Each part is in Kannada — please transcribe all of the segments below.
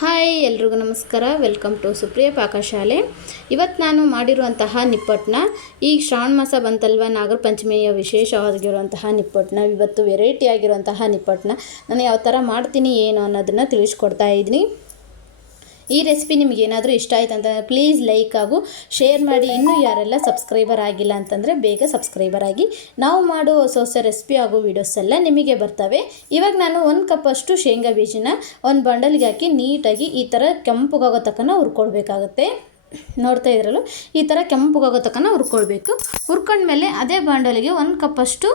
ಹಾಯ್ ಎಲ್ರಿಗೂ ನಮಸ್ಕಾರ. ವೆಲ್ಕಮ್ ಟು ಸುಪ್ರಿಯ ಪಾಕಶಾಲೆ. ಇವತ್ತು ನಾನು ಮಾಡಿರುವಂತಹ ನಿಪ್ಪಟ್ಟನ್ನ, ಈಗ ಶ್ರಾವಣ ಮಾಸ ಬಂತಲ್ವ, ನಾಗರ ಪಂಚಮಿಯ ವಿಶೇಷವಾಗಿರುವಂತಹ ನಿಪ್ಪಟ್ಟನ್ನ, ಇವತ್ತು ವೆರೈಟಿ ಆಗಿರುವಂತಹ ನಿಪ್ಪಟ್ಟನ್ನ ನಾನು ಯಾವ ಥರ ಮಾಡ್ತೀನಿ ಏನು ಅನ್ನೋದನ್ನು ತಿಳಿಸ್ಕೊಡ್ತಾ ಇದ್ದೀನಿ. ಈ ರೆಸಿಪಿ ನಿಮ್ಗೆ ಏನಾದರೂ ಇಷ್ಟ ಆಯ್ತು ಅಂತಂದರೆ ಪ್ಲೀಸ್ ಲೈಕ್ ಹಾಗೂ ಶೇರ್ ಮಾಡಿ. ಇನ್ನೂ ಯಾರೆಲ್ಲ ಸಬ್ಸ್ಕ್ರೈಬರ್ ಆಗಿಲ್ಲ ಅಂತಂದರೆ ಬೇಗ ಸಬ್ಸ್ಕ್ರೈಬರ್ ಆಗಿ. ನಾವು ಮಾಡೋ ಹೊಸ ರೆಸಿಪಿ ಹಾಗೂ ವೀಡಿಯೋಸ್ ಎಲ್ಲ ನಿಮಗೆ ಬರ್ತವೆ. ಇವಾಗ ನಾನು 1 ಕಪ್ಪಷ್ಟು ಶೇಂಗಾ ಬೀಜನ ಒಂದು ಬಂಡಲ್ಗೆ ಹಾಕಿ ನೀಟಾಗಿ ಈ ಥರ ಕೆಂಪುಗಾಗೋ ತನಕ ಹುರ್ಕೊಳ್ಬೇಕಾಗತ್ತೆ. ನೋಡ್ತಾ ಇದ್ರಲ್ಲ, ಈ ಥರ ಕೆಂಪುಗಾಗೋ ತನಕ ಹುರ್ಕೊಳ್ಬೇಕು. ಹುರ್ಕೊಂಡ್ಮೇಲೆ ಅದೇ ಬಾಂಡಲಿಗೆ 1 ಕಪ್ಪಷ್ಟು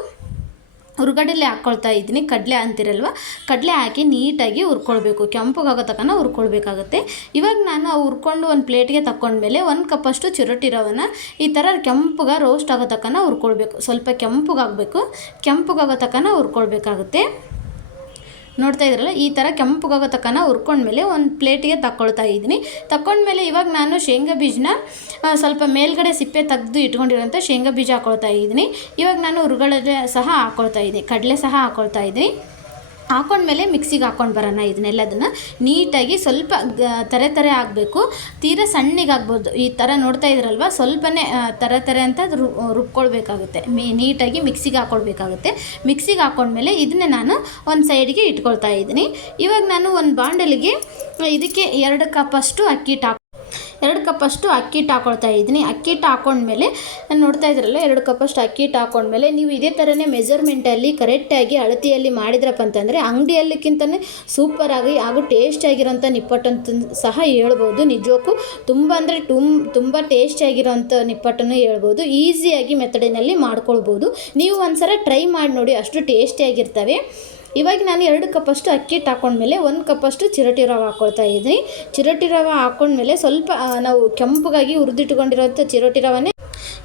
ಹುರ್ಗಡ್ಲೆ ಹಾಕ್ಕೊಳ್ತಾ ಇದ್ದೀನಿ. ಕಡಲೆ ಅಂತಿರಲ್ವ, ಕಡಲೆ ಹಾಕಿ ನೀಟಾಗಿ ಹುರ್ಕೊಳ್ಬೇಕು. ಕೆಂಪುಗಾಗೋ ತನಕ ಹುರ್ಕೊಳ್ಬೇಕಾಗುತ್ತೆ. ಇವಾಗ ನಾನು ಹುರ್ಕೊಂಡು ಒಂದು ಪ್ಲೇಟ್ಗೆ ತಗೊಂಡ್ಮೇಲೆ 1 ಕಪ್ಪಷ್ಟು ಚಿರೋಟಿ ರವನ ಈ ಥರ ಕೆಂಪುಗ ರೋಸ್ಟ್ ಆಗೋ ತನಕ ಹುರ್ಕೊಳ್ಬೇಕು. ಸ್ವಲ್ಪ ಕೆಂಪುಗಾಗಬೇಕು. ಕೆಂಪುಗಾಗೋ ತನಕ ಹುರ್ಕೊಳ್ಬೇಕಾಗುತ್ತೆ. ನೋಡ್ತಾ ಇದ್ರಲ್ಲ, ಈ ಥರ ಕೆಂಪುಗಾಗೋ ತನಕ ಹುರ್ಕೊಂಡ್ಮೇಲೆ ಒಂದು ಪ್ಲೇಟಿಗೆ ತಗೊಳ್ತಾ ಇದ್ದೀನಿ. ತಗೊಂಡ್ಮೇಲೆ ಇವಾಗ ನಾನು ಶೇಂಗಾ ಬೀಜನ ಸ್ವಲ್ಪ ಮೇಲ್ಗಡೆ ಸಿಪ್ಪೆ ತೆಗೆದು ಇಟ್ಕೊಂಡಿರೋಂಥ ಶೇಂಗಾ ಬೀಜ ಹಾಕ್ಕೊಳ್ತಾ ಇದ್ದೀನಿ. ಇವಾಗ ನಾನು ಹುರ್ಗಡ್ಲೆ ಸಹ ಹಾಕ್ಕೊಳ್ತಾ ಇದ್ದೀನಿ, ಕಡಲೆ ಸಹ ಹಾಕ್ಕೊಳ್ತಾ ಇದ್ದೀನಿ. ಹಾಕೊಂಡ್ಮೇಲೆ ಮಿಕ್ಸಿಗೆ ಹಾಕ್ಕೊಂಡು ಬರೋಣ. ಇದನ್ನೆಲ್ಲದನ್ನು ನೀಟಾಗಿ ಸ್ವಲ್ಪ ತರೆ ಆಗಬೇಕು. ತೀರಾ ಸಣ್ಣಗೆ ಆಗ್ಬೋದು. ಈ ಥರ ನೋಡ್ತಾ ಇದ್ರಲ್ವ, ಸ್ವಲ್ಪನೇ ತರೆ ಅಂತ ರುಬ್ಕೊಳ್ಬೇಕಾಗುತ್ತೆ. ನೀಟಾಗಿ ಮಿಕ್ಸಿಗೆ ಹಾಕ್ಕೊಳ್ಬೇಕಾಗುತ್ತೆ. ಮಿಕ್ಸಿಗೆ ಹಾಕ್ಕೊಂಡ್ಮೇಲೆ ಇದನ್ನೇ ನಾನು ಒಂದು ಸೈಡ್ಗೆ ಇಟ್ಕೊಳ್ತಾ ಇದ್ದೀನಿ. ಇವಾಗ ನಾನು ಒಂದು ಬಾಂಡಲಿಗೆ ಇದಕ್ಕೆ 2 ಕಪ್ಪಷ್ಟು ಅಕ್ಕಿ ಹಿಟ್ಟು 2 ಕಪ್ಪಷ್ಟು ಅಕ್ಕಿ ಹಿಟ್ಟು ಹಾಕ್ಕೊಳ್ತಾ ಇದ್ದೀನಿ. ಅಕ್ಕಿ ಹಿಟ್ಟು ಹಾಕ್ಕೊಂಡ್ಮೇಲೆ ನೋಡ್ತಾ ಇದ್ರಲ್ಲ, 2 ಕಪ್ಪಷ್ಟು ಅಕ್ಕಿ ಹಿಟ್ಟು ಹಾಕ್ಕೊಂಡ್ಮೇಲೆ ನೀವು ಇದೇ ಥರನೇ ಮೆಜರ್ಮೆಂಟಲ್ಲಿ ಕರೆಕ್ಟಾಗಿ ಅಳತೆಯಲ್ಲಿ ಮಾಡಿದ್ರಪ್ಪ ಅಂತಂದರೆ ಅಂಗಡಿಯಲ್ಲಿಕ್ಕಿಂತಲೇ ಸೂಪರಾಗಿ ಹಾಗೂ ಟೇಸ್ಟಿಯಾಗಿರೋಂಥ ನಿಪ್ಪಟ್ಟಂತ ಸಹ ಹೇಳ್ಬೋದು. ನಿಜಕ್ಕೂ ತುಂಬ ಅಂದರೆ ತುಂಬ ಟೇಸ್ಟಿಯಾಗಿರೋಂಥ ನಿಪ್ಪಟ್ಟನ್ನು ಹೇಳ್ಬೋದು. ಈಸಿಯಾಗಿ ಮೆಥಡಿನಲ್ಲಿ ಮಾಡ್ಕೊಳ್ಬೋದು. ನೀವು ಒಂದು ಸಲ ಟ್ರೈ ಮಾಡಿ ನೋಡಿ, ಅಷ್ಟು ಟೇಸ್ಟಿಯಾಗಿರ್ತವೆ. ಇವಾಗ ನಾನು 2 ಕಪ್ಪಷ್ಟು ಅಕ್ಕಿ ಹಿಟ್ಟು ಹಾಕ್ಕೊಂಡ್ಮೇಲೆ 1 ಕಪ್ಪಷ್ಟು ಚಿರೋಟಿ ರವೆ ಹಾಕ್ಕೊಳ್ತಾ ಇದ್ದೀನಿ. ಚಿರೋಟಿ ರವೆ ಹಾಕ್ಕೊಂಡ್ಮೇಲೆ ಸ್ವಲ್ಪ ನಾವು ಕೆಂಪುಗಾಗಿ ಹುರಿದಿಟ್ಕೊಂಡಿರೋಂಥ ಚಿರೋಟಿ ರವೆನೇ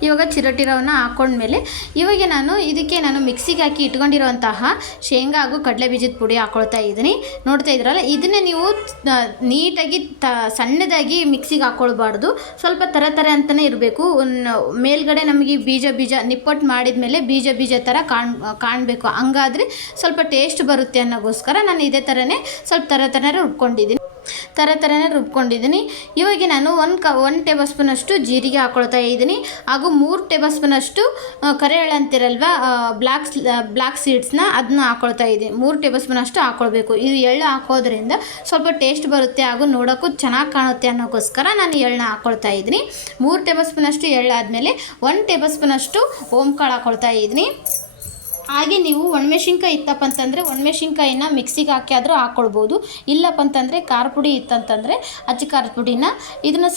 ಇವಾಗ ಚಿರೋಟಿ ರವನ್ನ ಹಾಕ್ಕೊಂಡ್ಮೇಲೆ ಇವಾಗ ನಾನು ಮಿಕ್ಸಿಗೆ ಹಾಕಿ ಇಟ್ಕೊಂಡಿರೋಂತಹ ಶೇಂಗಾ ಹಾಗೂ ಕಡಲೆ ಬೀಜದ ಪುಡಿ ಹಾಕ್ಕೊಳ್ತಾ ಇದ್ದೀನಿ. ನೋಡ್ತಾ ಇದ್ರಲ್ಲ, ಇದನ್ನೇ ನೀವು ನೀಟಾಗಿ ಸಣ್ಣದಾಗಿ ಮಿಕ್ಸಿಗೆ ಹಾಕ್ಕೊಳ್ಬಾರ್ದು. ಸ್ವಲ್ಪ ತರೆ ಅಂತಲೇ ಇರಬೇಕು. ಮೇಲ್ಗಡೆ ನಮಗೆ ಬೀಜ ನಿಪ್ಪಟ್ಟು ಮಾಡಿದ ಮೇಲೆ ಬೀಜ ಥರ ಕಾಣಬೇಕು. ಹಂಗಾದರೆ ಸ್ವಲ್ಪ ಟೇಸ್ಟ್ ಬರುತ್ತೆ ಅನ್ನೋಗೋಸ್ಕರ ನಾನು ಇದೇ ಥರನೇ ಸ್ವಲ್ಪ ತರೆ ರುಬ್ಕೊಂಡಿದ್ದೀನಿ. ಇವಾಗ ನಾನು 1 ಟೇಬಲ್ ಸ್ಪೂನಷ್ಟು ಜೀರಿಗೆ ಹಾಕ್ಕೊಳ್ತಾ ಇದ್ದೀನಿ. ಹಾಗೂ 3 ಟೇಬಲ್ ಸ್ಪೂನಷ್ಟು ಕರಿಬೇಳೆ ಅಂತಿರಲ್ವ, ಬ್ಲ್ಯಾಕ್ ಸೀಡ್ಸ್ನ ಅದನ್ನ ಹಾಕ್ಕೊಳ್ತಾ ಇದ್ದೀನಿ. 3 ಟೇಬಲ್ ಸ್ಪೂನಷ್ಟು ಹಾಕ್ಕೊಳ್ಬೇಕು. ಇದು ಎಳ್ಳು ಹಾಕೋದ್ರಿಂದ ಸ್ವಲ್ಪ ಟೇಸ್ಟ್ ಬರುತ್ತೆ ಹಾಗೂ ನೋಡೋಕ್ಕೂ ಚೆನ್ನಾಗಿ ಕಾಣುತ್ತೆ ಅನ್ನೋಕ್ಕೋಸ್ಕರ ನಾನು ಎಳ್ಳನ್ನ ಹಾಕ್ಕೊಳ್ತಾ ಇದ್ದೀನಿ. 3 ಟೇಬಲ್ ಸ್ಪೂನಷ್ಟು ಎಳ್ಳು ಆದಮೇಲೆ 1 ಟೇಬಲ್ ಸ್ಪೂನಷ್ಟು ಓಂಕಾಳು ಹಾಕ್ಕೊಳ್ತಾ ಇದ್ದೀನಿ. ಹಾಗೆ ನೀವು ಒಣಮೆಣಸಿನ್ಕಾಯಿ ಇತ್ತಪ್ಪ ಅಂತಂದರೆ ಒಣಮೆಣಸಿನ್ಕಾಯಿನ ಮಿಕ್ಸಿಗೆ ಹಾಕಿ ಆದರೂ ಹಾಕ್ಕೊಳ್ಬೋದು. ಇಲ್ಲಪ್ಪ ಅಂತಂದರೆ ಖಾರ ಪುಡಿ ಇತ್ತಂತಂದರೆ ಅಚ್ಚ ಖಾರದ ಪುಡಿನ ಇದನ್ನು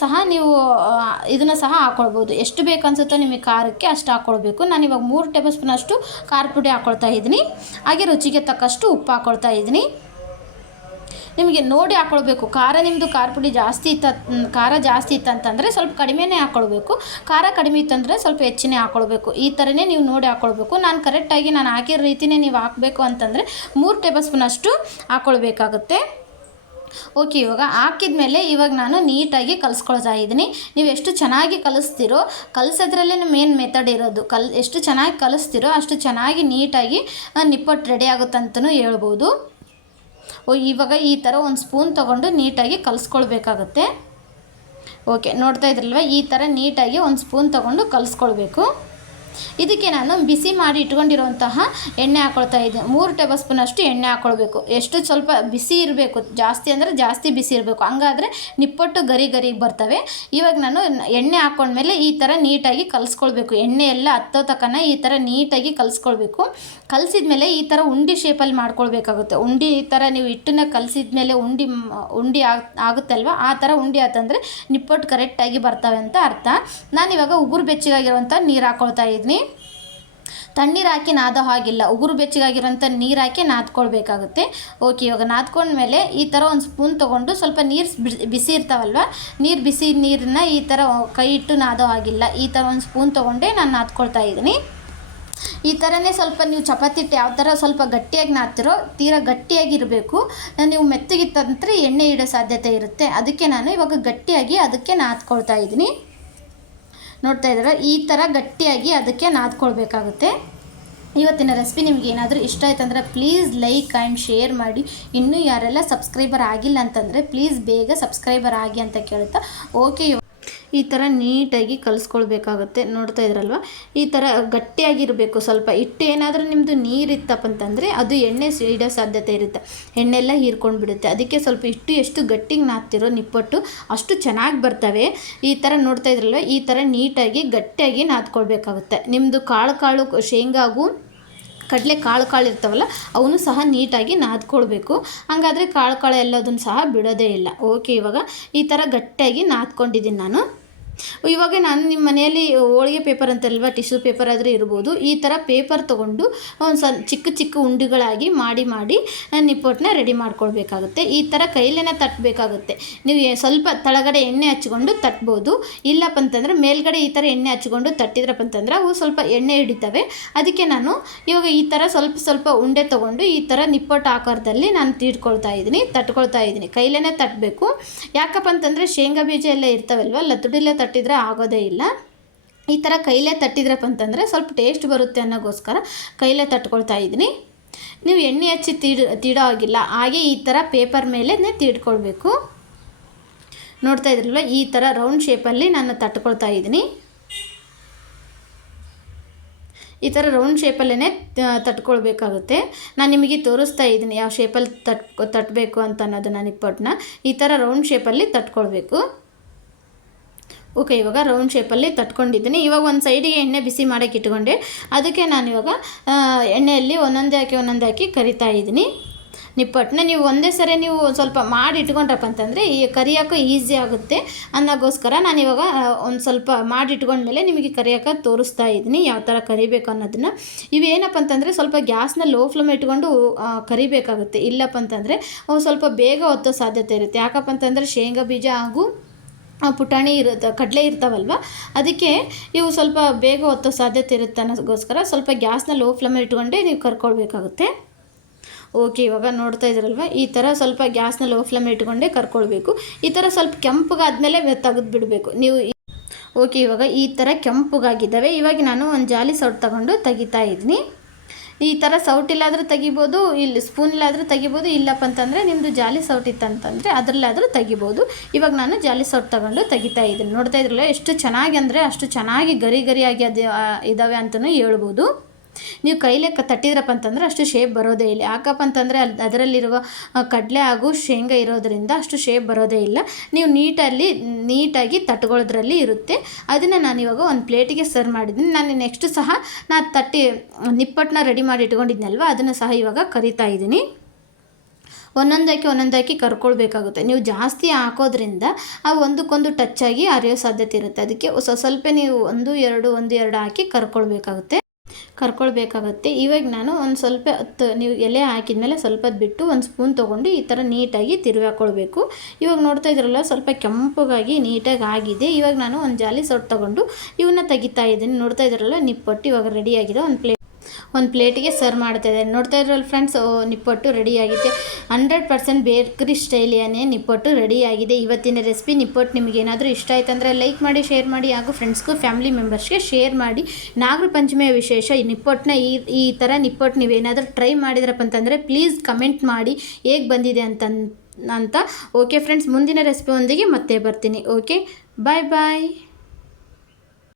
ಸಹ ಹಾಕ್ಕೊಳ್ಬೋದು. ಎಷ್ಟು ಬೇಕು ಅನಿಸುತ್ತೋ ನಿಮಗೆ ಖಾರಕ್ಕೆ ಅಷ್ಟು ಹಾಕ್ಕೊಳ್ಬೇಕು. ನಾನಿವಾಗ 3 ಟೇಬಲ್ ಸ್ಪೂನಷ್ಟು ಖಾರ ಪುಡಿ ಹಾಕ್ಕೊಳ್ತಾ ಇದ್ದೀನಿ. ಹಾಗೆ ರುಚಿಗೆ ತಕ್ಕಷ್ಟು ಉಪ್ಪು ಹಾಕ್ಕೊಳ್ತಾ ಇದ್ದೀನಿ. ನಿಮಗೆ ನೋಡಿ ಹಾಕ್ಕೊಳ್ಬೇಕು. ನಿಮ್ಮದು ಖಾರ ಪುಡಿ ಖಾರ ಜಾಸ್ತಿ ಇತ್ತಂತಂದರೆ ಸ್ವಲ್ಪ ಕಡಿಮೆನೇ ಹಾಕ್ಕೊಳ್ಬೇಕು. ಖಾರ ಕಡಿಮೆ ಇತ್ತಂದರೆ ಸ್ವಲ್ಪ ಹೆಚ್ಚಿನೇ ಹಾಕ್ಕೊಳ್ಬೇಕು. ಈ ಥರನೇ ನೀವು ನೋಡಿ ಹಾಕ್ಕೊಳ್ಬೇಕು. ನಾನು ಕರೆಕ್ಟಾಗಿ ನಾನು ಹಾಕಿರೋ ರೀತಿಯೇ ನೀವು ಹಾಕಬೇಕು ಅಂತಂದರೆ 3 ಟೇಬಲ್ ಸ್ಪೂನಷ್ಟು ಹಾಕ್ಕೊಳ್ಬೇಕಾಗುತ್ತೆ. ಓಕೆ, ಇವಾಗ ಹಾಕಿದ್ಮೇಲೆ ಇವಾಗ ನಾನು ನೀಟಾಗಿ ಕಲಿಸ್ಕೊಳ್ತಾ ಇದ್ದೀನಿ. ನೀವು ಎಷ್ಟು ಚೆನ್ನಾಗಿ ಕಲಿಸ್ತೀರೋ, ಕಲಿಸೋದ್ರಲ್ಲೇ ಮೇನ್ ಮೆಥಡ್ ಇರೋದು. ಎಷ್ಟು ಚೆನ್ನಾಗಿ ಕಲಿಸ್ತೀರೋ ಅಷ್ಟು ಚೆನ್ನಾಗಿ ನೀಟಾಗಿ ನಿಪ್ಪಟ್ಟು ರೆಡಿ ಆಗುತ್ತಂತಲೂ ಹೇಳ್ಬೋದು. ಇವಾಗ ಈ ಥರ 1 ಸ್ಪೂನ್ ತೊಗೊಂಡು ನೀಟಾಗಿ ಕಲಿಸ್ಕೊಳ್ಬೇಕಾಗುತ್ತೆ. ಓಕೆ, ನೋಡ್ತಾ ಇದ್ರಲ್ವ, ಈ ಥರ ನೀಟಾಗಿ 1 ಸ್ಪೂನ್ ತೊಗೊಂಡು ಕಲಿಸ್ಕೊಳ್ಬೇಕು. ಇದಕ್ಕೆ ನಾನು ಬಿಸಿ ಮಾಡಿ ಇಟ್ಕೊಂಡಿರುವಂತಹ ಎಣ್ಣೆ ಹಾಕ್ಕೊಳ್ತಾ ಇದ್ದೀನಿ. 3 ಟೇಬಲ್ ಸ್ಪೂನಷ್ಟು ಎಣ್ಣೆ ಹಾಕ್ಕೊಳ್ಬೇಕು. ಸ್ವಲ್ಪ ಬಿಸಿ ಇರಬೇಕು, ಜಾಸ್ತಿ ಅಂದರೆ ಜಾಸ್ತಿ ಬಿಸಿ ಇರಬೇಕು. ಹಂಗಾದರೆ ನಿಪ್ಪಟ್ಟು ಗರಿ ಬರ್ತವೆ. ಇವಾಗ ನಾನು ಎಣ್ಣೆ ಹಾಕ್ಕೊಂಡ್ಮೇಲೆ ಈ ಥರ ನೀಟಾಗಿ ಕಲಿಸ್ಕೊಳ್ಬೇಕು. ಎಣ್ಣೆ ಎಲ್ಲ ಹತ್ತೋ ತನಕ ಈ ಥರ ನೀಟಾಗಿ ಕಲಿಸ್ಕೊಳ್ಬೇಕು. ಕಲಿಸಿದ್ಮೇಲೆ ಈ ಥರ ಉಂಡೆ ಶೇಪಲ್ಲಿ ಮಾಡ್ಕೊಳ್ಬೇಕಾಗುತ್ತೆ. ಉಂಡೆ ಈ ಥರ ನೀವು ಹಿಟ್ಟನ್ನ ಕಲಿಸಿದ್ಮೇಲೆ ಉಂಡೆ ಆಗುತ್ತಲ್ವ, ಆ ಥರ ಉಂಡೆ ಆತಂದರೆ ನಿಪ್ಪಟ್ಟು ಕರೆಕ್ಟಾಗಿ ಬರ್ತವೆ ಅಂತ ಅರ್ಥ. ನಾನಿವಾಗ ಉಗುರು ಬೆಚ್ಚಗಾಗಿರುವಂಥ ನೀರು ಹಾಕ್ಕೊಳ್ತಾ ಇದ್ದೀನಿ. ತಣ್ಣೀರು ಹಾಕಿ ನಾದೋ ಹಾಗಿಲ್ಲ, ಉಗುರು ಬೆಚ್ಚಗಾಗಿರೋಂಥ ನೀರು ಹಾಕಿ ನಾದ್ಕೊಳ್ಬೇಕಾಗುತ್ತೆ. ಓಕೆ, ಇವಾಗ ನಾದ್ಕೊಂಡ್ಮೇಲೆ ಈ ಥರ 1 ಸ್ಪೂನ್ ತೊಗೊಂಡು ಸ್ವಲ್ಪ ನೀರು ಬಿಸಿ ಇರ್ತಾವಲ್ವ, ಬಿಸಿ ನೀರನ್ನ ಈ ಥರ ಕೈ ಇಟ್ಟು ನಾದೋ ಹಾಗಿಲ್ಲ. ಈ ಥರ 1 ಸ್ಪೂನ್ ತೊಗೊಂಡೆ ನಾನು ನಾದ್ಕೊಳ್ತಾ ಇದ್ದೀನಿ. ಈ ಥರನೇ ಸ್ವಲ್ಪ ನೀವು ಚಪಾತಿ ಹಿಟ್ಟು ಯಾವ ಥರ ಸ್ವಲ್ಪ ಗಟ್ಟಿಯಾಗಿ ನಾದ್ತಿರೋ ತೀರಾ ಗಟ್ಟಿಯಾಗಿರಬೇಕು. ನೀವು ಮೆತ್ತಗಿತ್ತಂದರೆ ಎಣ್ಣೆ ಇಡೋ ಸಾಧ್ಯತೆ ಇರುತ್ತೆ. ಅದಕ್ಕೆ ನಾನು ಇವಾಗ ಗಟ್ಟಿಯಾಗಿ ಅದಕ್ಕೆ ನಾದ್ಕೊಳ್ತಾ ಇದ್ದೀನಿ. ನೋಡ್ತಾ ಇದ್ದೀರಾ, ಈ ಥರ ಗಟ್ಟಿಯಾಗಿ ಅದಕ್ಕೆ ನಾದ್ಕೊಳ್ಬೇಕಾಗುತ್ತೆ. ಇವತ್ತಿನ ರೆಸಿಪಿ ನಿಮ್ಗೆ ಏನಾದರೂ ಇಷ್ಟ ಆಯ್ತು ಅಂದರೆ ಪ್ಲೀಸ್ ಲೈಕ್ ಆ್ಯಂಡ್ ಶೇರ್ ಮಾಡಿ. ಇನ್ನೂ ಯಾರೆಲ್ಲ ಸಬ್ಸ್ಕ್ರೈಬರ್ ಆಗಿಲ್ಲ ಅಂತಂದರೆ ಪ್ಲೀಸ್ ಬೇಗ ಸಬ್ಸ್ಕ್ರೈಬರ್ ಆಗಿ ಅಂತ ಕೇಳ್ತಾ ಓಕೆ. ಈ ಥರ ನೀಟಾಗಿ ಕಲಿಸ್ಕೊಳ್ಬೇಕಾಗುತ್ತೆ. ನೋಡ್ತಾ ಇದ್ರಲ್ವ, ಈ ಥರ ಗಟ್ಟಿಯಾಗಿರಬೇಕು. ಸ್ವಲ್ಪ ಹಿಟ್ಟು ಏನಾದರೂ ನಿಮ್ಮದು ನೀರಿತ್ತಪ್ಪ ಅಂತಂದರೆ ಅದು ಎಣ್ಣೆ ಸಿಡೋ ಸಾಧ್ಯತೆ ಇರುತ್ತೆ, ಎಣ್ಣೆಲ್ಲ ಹೀರ್ಕೊಂಡು ಬಿಡುತ್ತೆ. ಅದಕ್ಕೆ ಸ್ವಲ್ಪ ಹಿಟ್ಟು ಎಷ್ಟು ಗಟ್ಟಿಗೆ ನಾದ್ತಿರೋ ನಿಪ್ಪಟ್ಟು ಅಷ್ಟು ಚೆನ್ನಾಗಿ ಬರ್ತವೆ. ಈ ಥರ ನೋಡ್ತಾ ಇದ್ರಲ್ವ, ಈ ಥರ ನೀಟಾಗಿ ಗಟ್ಟಿಯಾಗಿ ನಾದ್ಕೊಳ್ಬೇಕಾಗುತ್ತೆ. ನಿಮ್ಮದು ಕಾಳು ಶೇಂಗಾಗೂ ಕಡಲೆ ಕಾಳು ಇರ್ತಾವಲ್ಲ ಅವನು ಸಹ ನೀಟಾಗಿ ನಾದ್ಕೊಳ್ಬೇಕು. ಹಾಗಾದರೆ ಕಾಳು ಎಲ್ಲದನ್ನು ಸಹ ಬಿಡೋದೇ ಇಲ್ಲ. ಓಕೆ, ಇವಾಗ ಈ ಥರ ಗಟ್ಟಿಯಾಗಿ ನಾದ್ಕೊಂಡಿದ್ದೀನಿ ನಾನು. ಇವಾಗ ನಾನು ನಿಮ್ಮ ಮನೆಯಲ್ಲಿ ಹೋಳಿಗೆ ಪೇಪರ್ ಅಂತಲ್ವ, ಟಿಶ್ಯೂ ಪೇಪರ್ ಆದರೆ ಇರ್ಬೋದು. ಈ ಥರ ಪೇಪರ್ ತೊಗೊಂಡು ಒಂದು ಚಿಕ್ಕ ಉಂಡೆಗಳಾಗಿ ಮಾಡಿ ನಿಪ್ಪಟ್ಟನ್ನ ರೆಡಿ ಮಾಡ್ಕೊಳ್ಬೇಕಾಗುತ್ತೆ. ಈ ಥರ ಕೈಲೇನೆ ತಟ್ಟಬೇಕಾಗುತ್ತೆ. ನೀವು ಸ್ವಲ್ಪ ತಳಗಡೆ ಎಣ್ಣೆ ಹಚ್ಕೊಂಡು ತಟ್ಬೋದು. ಇಲ್ಲಪ್ಪ ಅಂತಂದರೆ ಮೇಲ್ಗಡೆ ಈ ಥರ ಎಣ್ಣೆ ಹಚ್ಕೊಂಡು ತಟ್ಟಿದ್ರಪ್ಪ ಅಂತಂದರೆ ಅವು ಸ್ವಲ್ಪ ಎಣ್ಣೆ ಹಿಡಿತವೆ. ಅದಕ್ಕೆ ನಾನು ಇವಾಗ ಈ ಥರ ಸ್ವಲ್ಪ ಉಂಡೆ ತೊಗೊಂಡು ಈ ಥರ ನಿಪ್ಪಟ್ಟು ಆಕಾರದಲ್ಲಿ ನಾನು ತಟ್ಕೊಳ್ತಾ ಇದ್ದೀನಿ. ಕೈಲೇನೆ ತಟ್ಟಬೇಕು. ಯಾಕಪ್ಪ ಅಂತಂದರೆ ಶೇಂಗಾ ಬೀಜ ಎಲ್ಲ ಇರ್ತಾವಲ್ವ, ಲತ್ತುಡಿಲೇ ತಟ್ಟಿದ್ರೆ ಆಗೋದೇ ಇಲ್ಲ. ಈ ಥರ ಕೈಲೇ ತಟ್ಟಿದ್ರಪ್ಪ ಅಂತಂದರೆ ಸ್ವಲ್ಪ ಟೇಸ್ಟ್ ಬರುತ್ತೆ ಅನ್ನೋಗೋಸ್ಕರ ಕೈಲೇ ತಟ್ಕೊಳ್ತಾ ಇದ್ದೀನಿ. ನೀವು ಎಣ್ಣೆ ಹಚ್ಚಿ ತೀಡೋ ಆಗಿಲ್ಲ, ಹಾಗೆ ಈ ಥರ ಪೇಪರ್ ಮೇಲೆ ತೀಡ್ಕೊಳ್ಬೇಕು. ನೋಡ್ತಾ ಇದ್ರಲ್ವ, ಈ ಥರ ರೌಂಡ್ ಶೇಪಲ್ಲಿ ನಾನು ತಟ್ಕೊಳ್ತಾ ಇದ್ದೀನಿ. ಈ ಥರ ರೌಂಡ್ ಶೇಪಲ್ಲೇ ತಟ್ಕೊಳ್ಬೇಕಾಗುತ್ತೆ. ನಾನು ನಿಮಗೆ ತೋರಿಸ್ತಾ ಇದ್ದೀನಿ ಯಾವ ಶೇಪಲ್ಲಿ ತಟ್ಟಬೇಕು ಅಂತ ಅನ್ನೋದನ್ನು. ನಿಪ್ಪಟ್ಟನ್ನ ಈ ಥರ ರೌಂಡ್ ಶೇಪಲ್ಲಿ ತಟ್ಕೊಳ್ಬೇಕು. ಓಕೆ, ಇವಾಗ ರೌಂಡ್ ಶೇಪಲ್ಲಿ ತಟ್ಕೊಂಡಿದ್ದೀನಿ. ಇವಾಗ ಒಂದು ಸೈಡಿಗೆ ಎಣ್ಣೆ ಬಿಸಿ ಮಾಡೋಕ್ಕೆ ಇಟ್ಕೊಂಡೆ. ಅದಕ್ಕೆ ನಾನು ಇವಾಗ ಎಣ್ಣೆಯಲ್ಲಿ ಒಂದೊಂದೇ ಹಾಕಿ ಕರಿತಾ ಇದ್ದೀನಿ ನಿಪ್ಪಟ್ಟನ್ನ. ನೀವು ಒಂದೇ ಸರಿ ನೀವು ಸ್ವಲ್ಪ ಮಾಡಿ ಇಟ್ಕೊಂಡ್ರಪ್ಪ ಅಂತಂದರೆ ಈ ಕರಿಯೋಕ್ಕೂ ಈಸಿ ಆಗುತ್ತೆ ಅನ್ನೋಗೋಸ್ಕರ ನಾನು ಇವಾಗ ಒಂದು ಸ್ವಲ್ಪ ಮಾಡಿ ಇಟ್ಕೊಂಡ್ಮೇಲೆ ನಿಮಗೆ ಕರಿಯೋಕ್ಕೆ ತೋರಿಸ್ತಾ ಇದ್ದೀನಿ ಯಾವ ಥರ ಕರಿಬೇಕು ಅನ್ನೋದನ್ನು. ಇವೇನಪ್ಪ ಅಂತಂದರೆ ಸ್ವಲ್ಪ ಗ್ಯಾಸ್ನ ಲೋ ಫ್ಲೇಮ್ ಇಟ್ಕೊಂಡು ಕರಿಬೇಕಾಗುತ್ತೆ. ಇಲ್ಲಪ್ಪ ಅಂತಂದರೆ ಅವು ಸ್ವಲ್ಪ ಬೇಗ ಹೊತ್ತೋ ಸಾಧ್ಯತೆ ಇರುತ್ತೆ. ಯಾಕಪ್ಪ ಅಂತಂದರೆ ಶೇಂಗಾ ಬೀಜ ಹಾಗೂ ಪುಟಾಣಿ ಕಡಲೆ ಇರ್ತಾವಲ್ವ, ಅದಕ್ಕೆ ಇವು ಸ್ವಲ್ಪ ಬೇಗ ಹೊತ್ತೋ ಸಾಧ್ಯತೆ ಇರುತ್ತೆ ಅನ್ನೋಗೋಸ್ಕರ ಸ್ವಲ್ಪ ಗ್ಯಾಸ್ನ ಲೋ ಫ್ಲೇಮಲ್ಲಿ ಇಟ್ಕೊಂಡೆ ನೀವು ಕರ್ಕೊಳ್ಬೇಕಾಗುತ್ತೆ. ಓಕೆ, ಇವಾಗ ನೋಡ್ತಾ ಇದ್ದೀರಲ್ವ, ಈ ಥರ ಸ್ವಲ್ಪ ಗ್ಯಾಸ್ನ ಲೋ ಫ್ಲೇಮಲ್ಲಿ ಇಟ್ಕೊಂಡೆ ಕರ್ಕೊಳ್ಬೇಕು. ಈ ಥರ ಸ್ವಲ್ಪ ಕೆಂಪಗಾದ್ಮೇಲೆ ತೆಗೆದು ಬಿಡಬೇಕು ನೀವು. ಓಕೆ, ಇವಾಗ ಈ ಥರ ಕೆಂಪಗಾಗಿದ್ದಾವೆ. ಇವಾಗ ನಾನು ಒಂದು ಜಾಲಿ ಸೌಟ್ ತಗೊಂಡು ತೆಗಿತಾ ಇದ್ದೀನಿ. ಈ ಥರ ಸೌಟಿಲ್ಲಾದರೂ ತೆಗಿಬೋದು, ಇಲ್ಲಿ ಸ್ಪೂನಿಲ್ಲಾದರೂ ತೆಗಿಬೋದು. ಇಲ್ಲಪ್ಪ ಅಂತಂದರೆ ನಿಮ್ಮದು ಜಾಲಿ ಸೌಟ್ ಇತ್ತಂತಂದರೆ ಅದರಲ್ಲಾದರೂ ತೆಗಿಬೋದು. ಇವಾಗ ನಾನು ಜಾಲಿ ಸೌಟ್ ತಗೊಂಡು ತೆಗಿತಾ ಇದ್ದೀನಿ. ನೋಡ್ತಾ ಇದ್ರಲ್ಲ ಎಷ್ಟು ಚೆನ್ನಾಗಿ ಅಂದರೆ ಅಷ್ಟು ಚೆನ್ನಾಗಿ ಗರಿಯಾಗಿ ಅದು ಇದ್ದಾವೆ ಅಂತಲೂ ಹೇಳ್ಬೋದು. ನೀವು ಕೈಲೇ ತಟ್ಟಿದ್ರಪ್ಪ ಅಂತಂದರೆ ಅಷ್ಟು ಶೇಪ್ ಬರೋದೇ ಇಲ್ಲ. ಯಾಕಪ್ಪ ಅಂತಂದರೆ ಅದರಲ್ಲಿರುವ ಕಡಲೆ ಹಾಗೂ ಶೇಂಗಾ ಇರೋದರಿಂದ ಅಷ್ಟು ಶೇಪ್ ಬರೋದೇ ಇಲ್ಲ. ನೀವು ನೀಟಾಗಿ ತಟ್ಕೊಳ್ಳೋದ್ರಲ್ಲಿ ಇರುತ್ತೆ. ಅದನ್ನು ನಾನಿವಾಗ ಒಂದು ಪ್ಲೇಟಿಗೆ ಸರ್ವ್ ಮಾಡಿದ್ದೀನಿ. ನಾನು ನೆಕ್ಸ್ಟ್ ಸಹ ನಿಪ್ಪಟ್ಟನ್ನ ರೆಡಿ ಮಾಡಿ ಇಟ್ಕೊಂಡಿದ್ನಲ್ವ, ಅದನ್ನು ಸಹ ಇವಾಗ ಕರಿತಾ ಇದ್ದೀನಿ. ಒಂದೊಂದಾಕಿ ಕರ್ಕೊಳ್ಬೇಕಾಗುತ್ತೆ. ನೀವು ಜಾಸ್ತಿ ಹಾಕೋದ್ರಿಂದ ಆ ಒಂದಕ್ಕೊಂದು ಟಚ್ ಆಗಿ ಅರಿಯೋ ಸಾಧ್ಯತೆ ಇರುತ್ತೆ. ಅದಕ್ಕೆ ಸ್ವಲ್ಪ ನೀವು ಒಂದು ಎರಡು ಹಾಕಿ ಕರ್ಕೊಳ್ಬೇಕಾಗುತ್ತೆ. ಇವಾಗ ನಾನು ಒಂದು ಸ್ವಲ್ಪ ನೀವು ಎಲೆ ಹಾಕಿದ್ಮೇಲೆ ಸ್ವಲ್ಪ ಬಿಟ್ಟು ಒಂದು ಸ್ಪೂನ್ ತೊಗೊಂಡು ಈ ಥರ ನೀಟಾಗಿ ತಿರುವಾಕೊಳ್ಬೇಕು. ಇವಾಗ ನೋಡ್ತಾ ಇದ್ರಲ್ಲ, ಸ್ವಲ್ಪ ಕೆಂಪಗಾಗಿ ನೀಟಾಗಿ ಆಗಿದೆ. ಇವಾಗ ನಾನು ಒಂದು ಜಾಲಿ ಸೊಟ್ಟು ತೊಗೊಂಡು ಇವನ್ನ ತೆಗಿತಾ ಇದ್ದೀನಿ. ನೋಡ್ತಾ ಇದ್ರಲ್ಲ, ನಿಪ್ಪಟ್ಟು ಇವಾಗ ರೆಡಿಯಾಗಿದೆ. ಒಂದು ಪ್ಲೇಟಿಗೆ ಸರ್ವ್ ಮಾಡ್ತಾಯಿದ್ದೆ. ನೋಡ್ತಾ ಇದ್ರಲ್ಲ ಫ್ರೆಂಡ್ಸ್, ನಿಪ್ಪಟ್ಟು ರೆಡಿಯಾಗಿದೆ. 100% ಬೇಕರಿ ಸ್ಟೈಲಿಯೇ ನಿಪ್ಪಟ್ಟು ರೆಡಿಯಾಗಿದೆ. ಇವತ್ತಿನ ರೆಸಿಪಿ ನಿಪ್ಪಟ್ಟು ನಿಮಗೆ ಏನಾದರೂ ಇಷ್ಟ ಆಯ್ತು ಅಂದರೆ ಲೈಕ್ ಮಾಡಿ, ಶೇರ್ ಮಾಡಿ ಹಾಗೂ ಫ್ರೆಂಡ್ಸ್ಗೂ ಫ್ಯಾಮಿಲಿ ಮೆಂಬರ್ಸ್ಗೆ ಶೇರ್ ಮಾಡಿ. ನಾಗರ ಪಂಚಮಿಯ ವಿಶೇಷ ಈ ನಿಪ್ಪಟ್ಟನ್ನ ಈ ಥರ ನಿಪ್ಪಟ್ಟು ನೀವೇನಾದರೂ ಟ್ರೈ ಮಾಡಿದ್ರಪ್ಪ ಅಂತಂದರೆ ಪ್ಲೀಸ್ ಕಮೆಂಟ್ ಮಾಡಿ ಹೇಗೆ ಬಂದಿದೆ ಅಂತ. ಓಕೆ ಫ್ರೆಂಡ್ಸ್, ಮುಂದಿನ ರೆಸಿಪಿ ಒಂದಿಗೆ ಮತ್ತೆ ಬರ್ತೀನಿ. ಓಕೆ, ಬಾಯ್.